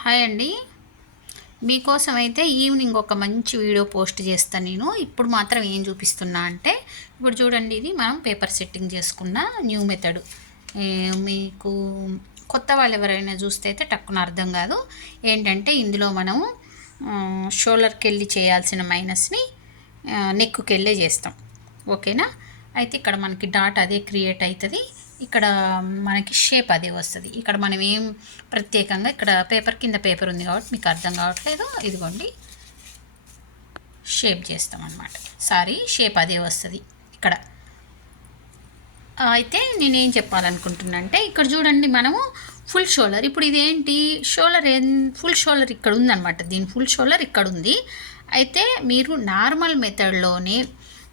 Hi అండి. మీకోసం అయితే ఈవినింగ్ ఒక మంచి వీడియో పోస్ట్ చేస్తాను నేను. ఇప్పుడు మాత్రం ఏం చూపిస్తున్నా అంటే, ఇప్పుడు చూడండి, ఇది మనం పేపర్ సెట్టింగ్ చేసుకున్న న్యూ మెథడ్. మీకు కొత్త వాళ్ళు ఎవరైనా చూస్తే అయితే టక్కున అర్థం కాదు. ఏంటంటే ఇందులో మనము షోల్డర్కి వెళ్ళి చేయాల్సిన మైనస్ని నెక్కి వెళ్ళే చేస్తాం. ఓకేనా? అయితే ఇక్కడ మనకి డాట్ అదే క్రియేట్ అవుతుంది. ఇక్కడ మనకి షేప్ అదే వస్తుంది. ఇక్కడ మనం ఏం ప్రత్యేకంగా ఇక్కడ పేపర్ కింద పేపర్ ఉంది కాబట్టి మీకు అర్థం కావట్లేదు. ఇదిగోండి, షేప్ చేస్తాం అన్నమాట. షేప్ అదే వస్తుంది ఇక్కడ. అయితే నేనేం చెప్పాలనుకుంటున్నా అంటే, ఇక్కడ చూడండి, మనము ఫుల్ షోల్డర్, ఇప్పుడు ఇదేంటి షోల్డర్, ఫుల్ షోల్డర్ ఇక్కడ ఉందన్నమాట. దీని ఫుల్ షోల్డర్ ఇక్కడ ఉంది. అయితే మీరు నార్మల్ మెథడ్లోనే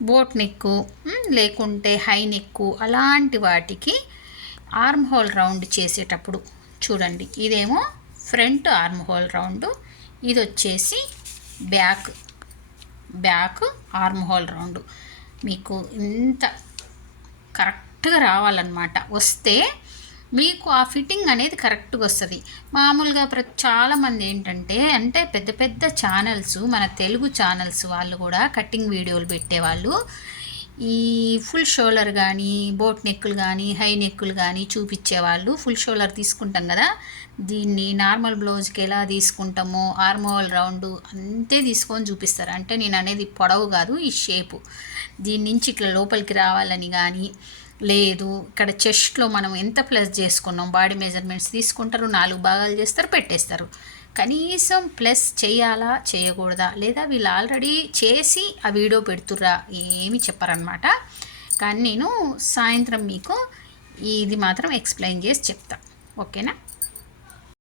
బోట్ నెక్కు లేకుంటే హై నెక్కు అలాంటి వాటికి ఆర్మ్ హోల్ రౌండ్ చేసేటప్పుడు చూడండి, ఇదేమో ఫ్రంట్ ఆర్మ్ హోల్ రౌండ్, ఇది వచ్చేసి బ్యాక్ ఆర్మ్ హోల్ రౌండ్. మీకు ఇంత కరెక్ట్గా రావాలన్నమాట. వస్తే మీకు ఆ ఫిట్టింగ్ అనేది కరెక్ట్గా వస్తుంది. మామూలుగా చాలామంది ఏంటంటే, పెద్ద పెద్ద ఛానల్స్, మన తెలుగు ఛానల్స్ వాళ్ళు కూడా కటింగ్ వీడియోలు పెట్టేవాళ్ళు ఈ ఫుల్ షోల్డర్ కానీ బోట్ నెక్కులు కానీ హై నెక్కులు కానీ చూపించేవాళ్ళు. ఫుల్ షోల్డర్ తీసుకుంటాం కదా, దీన్ని నార్మల్ బ్లౌజ్కి ఎలా తీసుకుంటామో ఆర్మోల్ రౌండ్ అంతే తీసుకొని చూపిస్తారు. అంటే నేను అనేది పొడవు కాదు, ఈ షేపు. దీని నుంచి ఇట్లా లోపలికి రావాలని కానీ లేదు. ఇక్కడ చెస్ట్లో మనం ఎంత ప్లస్ చేసుకున్నాం, బాడీ మెజర్మెంట్స్ తీసుకుంటారు, 4 భాగాలు చేస్తారు, పెట్టేస్తారు. కనీసం ప్లస్ చేయాలా చేయకూడదా, లేదా వీళ్ళు ఆల్రెడీ చేసి ఆ వీడియో పెడుతుర్రా, ఏమీ చెప్పారనమాట. కానీ నేను సాయంత్రం మీకు ఇది మాత్రం ఎక్స్ప్లెయిన్ చేసి చెప్తా. ఓకేనా?